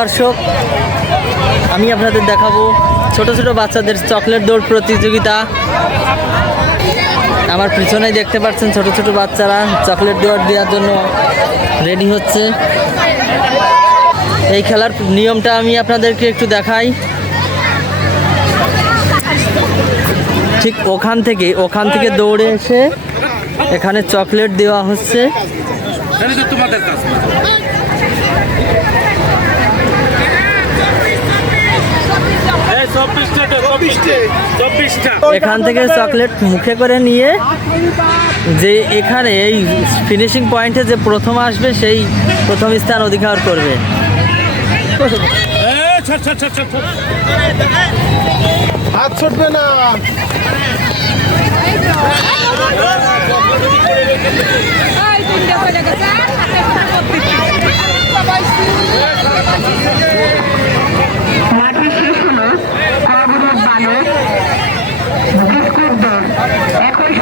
দর্শক, আমি আপনাদের দেখাবো ছোট ছোট বাচ্চাদের চকলেট দৌড় প্রতিযোগিতা। আমার পিছনে দেখতে পাচ্ছেন ছোট ছোট বাচ্চারা চকলেট দৌড় দেওয়ার জন্য রেডি হচ্ছে। এই খেলার নিয়মটা আমি আপনাদেরকে একটু দেখাই। ঠিক ওখান থেকে ওখান থেকে দৌড়ে এসে এখানে চকলেট দেওয়া হচ্ছে। এখান থেকে চকলেট মুখে করে নিয়ে যে এখানে এই ফিনিশিং পয়েন্টে যে প্রথম আসবে সেই প্রথম স্থান অধিকার করবে। হাত ছুটবে না। বিস্কুট দেন একই